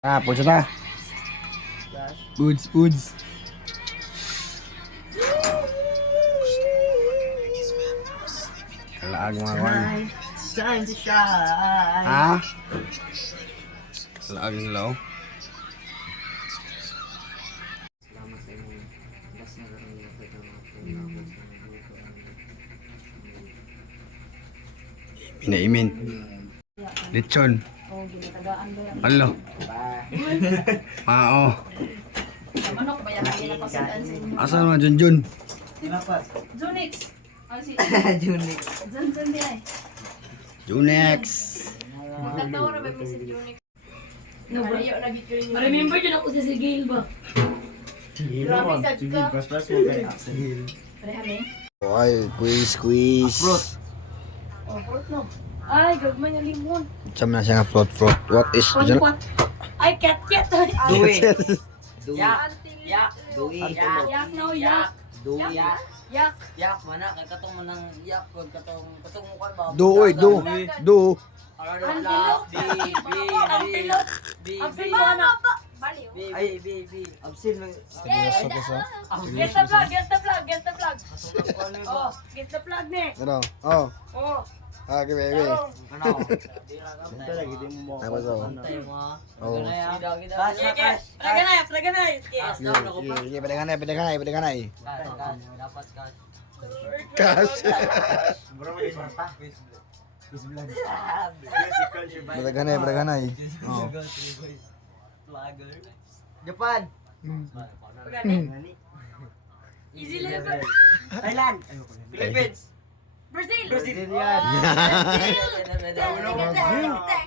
Ah, pudsa na. Puds. Kalaag mga kwan. Time to shine. Ha? Kalaag nila oh. Salamat sa inyo. Bas na lang yung pagkakataon. Pinaimin. Lechon. Oh, ginatagaan ba yan? Alo. Mao. Sa manok ba yan? Hindi na pasadaan sa inyo. Asa naman Junjun? Sinapas. Junix! Ang si... Junix. Junjun di ay. Junex. Magkatawa na ba may si Junix? No, Mariyo na gito rin. Ma-remember din ako si Gail ba? Grabe sad ka. Plus mo kay Axel. Parehami? Ay, quiz. Oh, fruit no. Ay, gagman yung limon. Saan na siya nga fruit. What is What? Ay, cat. Dui. Yak. Yak. Dui. Yak no, yak. Dui. Yak. Yak mana kay katong man nang yak kod katong mo kay ba. Do. Antelope. Absent mo na. Baliw. Absin lang. Seryoso ka sa? Get the plug. Oh, get the plug ne. Ano? Oh. Oh. Ah, give. Ano? Ito lagi din mo. Tapos oh. Oh. Cash. Plaga na. Yes. Sige, padaganay. Dapat cash. Cash. Bro, may mata. Padaganay. Oh. Japan. Pagani. Easy level. Thailand. Philippines. Brazil. Brazilian.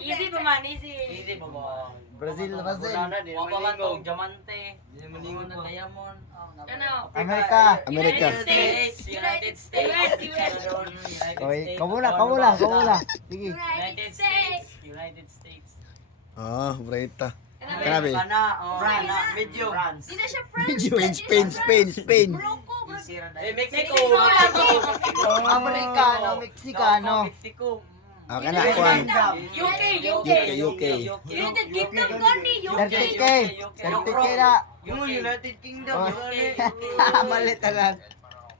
Easy pa man, easy. Easy ba ba? Brazil. Wa pa man tong diamante. Maningon na diamond. Ano? Amerika. Amerika. United States. Okay, kamu lah. Sige. United States. Ah, Breta. Ano? Grabe. France. Medium. France. Hindi na siya France. Spain. Mexico. Amerikano, Mexicano. Mexico. Ah, kana kwan. UK. United Kingdom ko ni UK. 30K na. United Kingdom. Mali talag.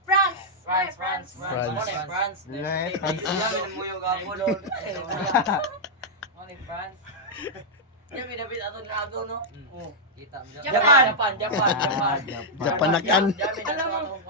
France. France. United Yamin mo yung gapo doon. France. Yamin na ato na agaw no. Kita mo. Japan. Japanakan. Alam mo,